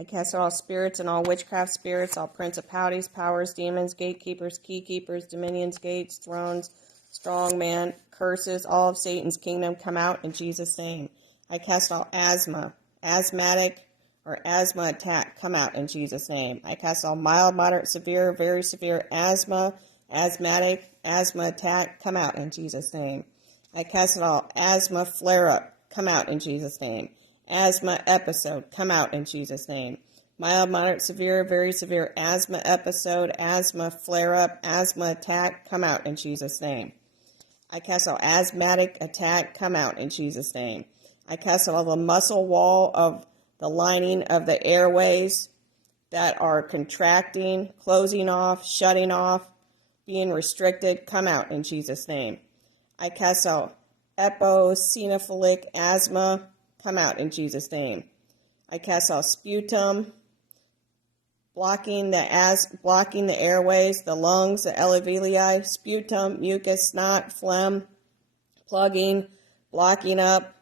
I cast out all spirits and all witchcraft spirits, all principalities, powers, demons, gatekeepers, keykeepers, dominions, gates, thrones, strong man, curses, all of Satan's kingdom come out in Jesus' name. I cast all asthma, asthmatic, or asthma attack come out in Jesus' name. I cast all mild, moderate, severe, very severe asthma, asthmatic, asthma attack come out in Jesus' name. I cast it all asthma flare-up come out in Jesus' name. Asthma episode come out in Jesus' name. Mild, moderate, severe, very severe asthma episode, asthma flare-up, asthma attack come out in Jesus' name. I cast all asthmatic attack come out in Jesus' name. I cast all the muscle wall of the lining of the airways that are contracting, closing off, shutting off, being restricted, come out in Jesus' name. I cast out eosinophilic asthma, come out in Jesus' name. I cast out sputum, blocking the airways, the lungs, the alveoli, sputum, mucus, snot, phlegm, plugging, blocking up,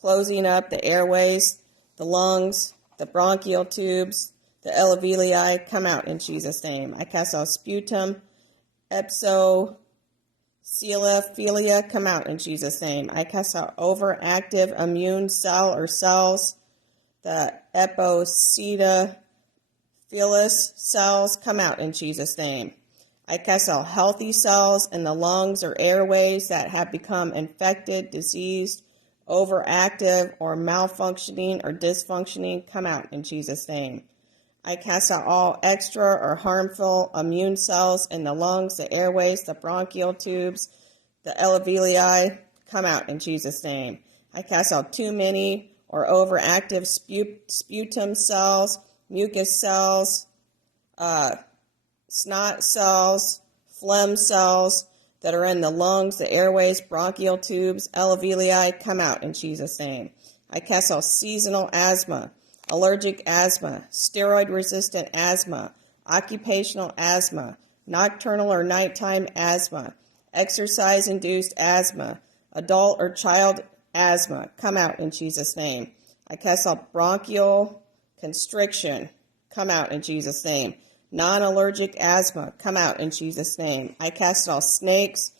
closing up the airways, the lungs, the bronchial tubes, the alveoli, come out in Jesus' name. I cast out sputum, epsiophilia, come out in Jesus' name. I cast out overactive immune cell or cells, the eosinophilus cells, come out in Jesus' name. I cast out healthy cells in the lungs or airways that have become infected, diseased, overactive, or malfunctioning or dysfunctioning, come out in Jesus' name. I cast out all extra or harmful immune cells in the lungs, the airways, the bronchial tubes, the alveoli, come out in Jesus' name. I cast out too many or overactive sputum cells, mucus cells, snot cells, phlegm cells that are in the lungs, the airways, bronchial tubes, alveoli, come out in Jesus' name. I cast out seasonal asthma, allergic asthma, steroid-resistant asthma, occupational asthma, nocturnal or nighttime asthma, exercise-induced asthma, adult or child asthma, come out in Jesus' name. I cast out bronchial constriction, come out in Jesus' name. Non-allergic asthma, come out in Jesus' name. I cast out snakes,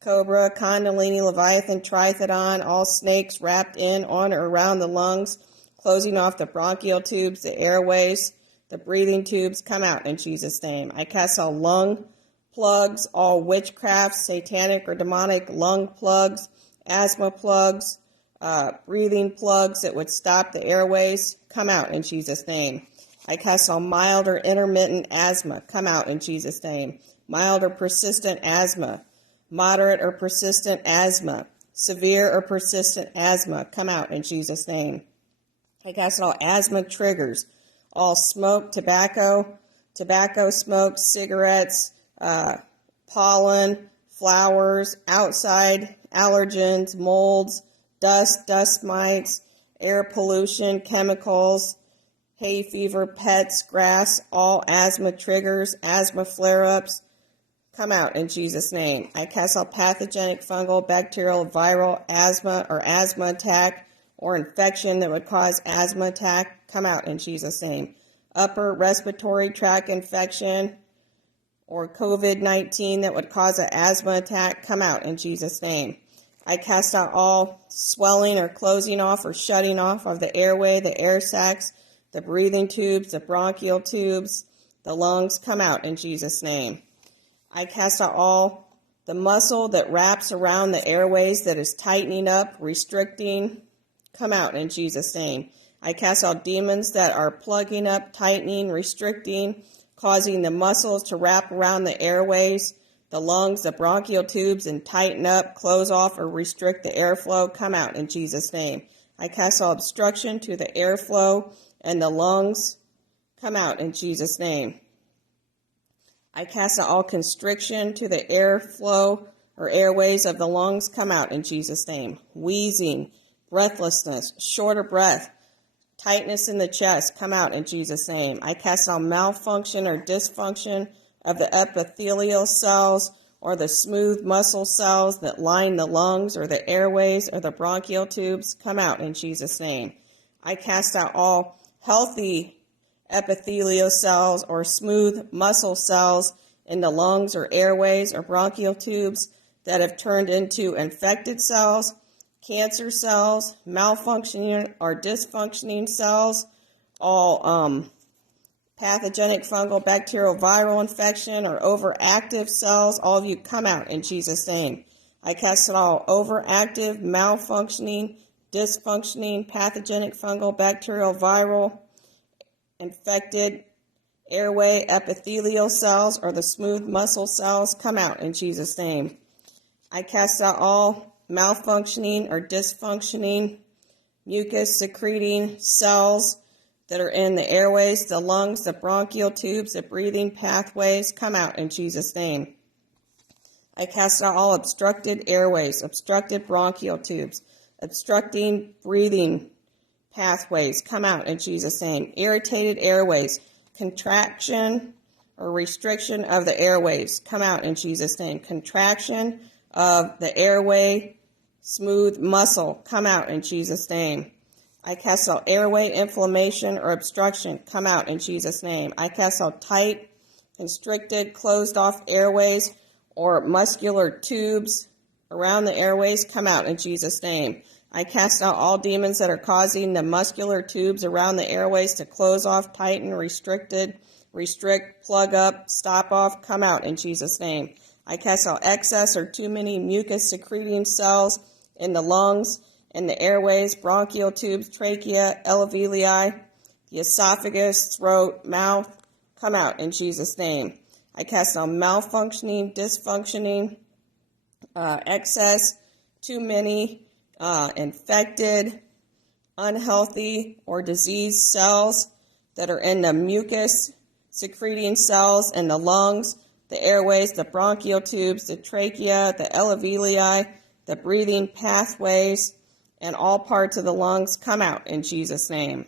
cobra, kundalini, leviathan, trithodon, all snakes wrapped in, on, or around the lungs, closing off the bronchial tubes, the airways, the breathing tubes, come out in Jesus' name. I cast all lung plugs, all witchcraft, satanic or demonic lung plugs, asthma plugs, breathing plugs that would stop the airways, come out in Jesus' name. I cast all mild or intermittent asthma, come out in Jesus' name. Mild or persistent asthma, moderate or persistent asthma, severe or persistent asthma, come out in Jesus' name. I cast all asthma triggers, all smoke, tobacco smoke, cigarettes, pollen, flowers, outside allergens, molds, dust mites, air pollution, chemicals, hay fever, pets, grass, all asthma triggers, asthma flare-ups, come out in Jesus' name. I cast all pathogenic, fungal, bacterial, viral asthma or asthma attack or infection that would cause asthma attack, come out in Jesus' name. Upper respiratory tract infection or COVID-19 that would cause an asthma attack, come out in Jesus' name. I cast out all swelling or closing off or shutting off of the airway, the air sacs, the breathing tubes, the bronchial tubes, the lungs, come out in Jesus' name. I cast out all the muscle that wraps around the airways that is tightening up, restricting, come out in Jesus' name. I cast out demons that are plugging up, tightening, restricting, causing the muscles to wrap around the airways, the lungs, the bronchial tubes, and tighten up, close off, or restrict the airflow, come out in Jesus' name. I cast all obstruction to the airflow and the lungs, come out in Jesus' name. I cast out all constriction to the airflow or airways of the lungs, come out in Jesus' name. Wheezing, breathlessness, short of breath, tightness in the chest, come out in Jesus' name. I cast out malfunction or dysfunction of the epithelial cells or the smooth muscle cells that line the lungs or the airways or the bronchial tubes, come out in Jesus' name. I cast out all healthy epithelial cells or smooth muscle cells in the lungs or airways or bronchial tubes that have turned into infected cells, cancer cells, malfunctioning or dysfunctioning cells, all pathogenic fungal, bacterial, viral infection, or overactive cells, all of you come out in Jesus' name. I cast it all overactive, malfunctioning, dysfunctioning, pathogenic, fungal, bacterial, viral, infected, airway, epithelial cells, or the smooth muscle cells, come out in Jesus' name. I cast out all malfunctioning or dysfunctioning, mucus secreting cells that are in the airways, the lungs, the bronchial tubes, the breathing pathways, come out in Jesus' name. I cast out all obstructed airways, obstructed bronchial tubes, obstructing breathing pathways, come out in Jesus' name. Irritated airways, contraction or restriction of the airways, come out in Jesus' name. Contraction of the airway, smooth muscle, come out in Jesus' name. I cast out airway inflammation or obstruction, come out in Jesus' name. I cast out tight, constricted, closed off airways or muscular tubes around the airways, come out in Jesus' name. I cast out all demons that are causing the muscular tubes around the airways to close off, tighten, restrict, plug up, stop off, come out in Jesus' name. I cast out excess or too many mucus secreting cells in the lungs, in the airways, bronchial tubes, trachea, alveoli, the esophagus, throat, mouth, come out in Jesus' name. I cast out malfunctioning, dysfunctioning, excess, too many, infected, unhealthy, or diseased cells that are in the mucus secreting cells in the lungs, the airways, the bronchial tubes, the trachea, the alveoli, the breathing pathways, and all parts of the lungs, come out in Jesus' name.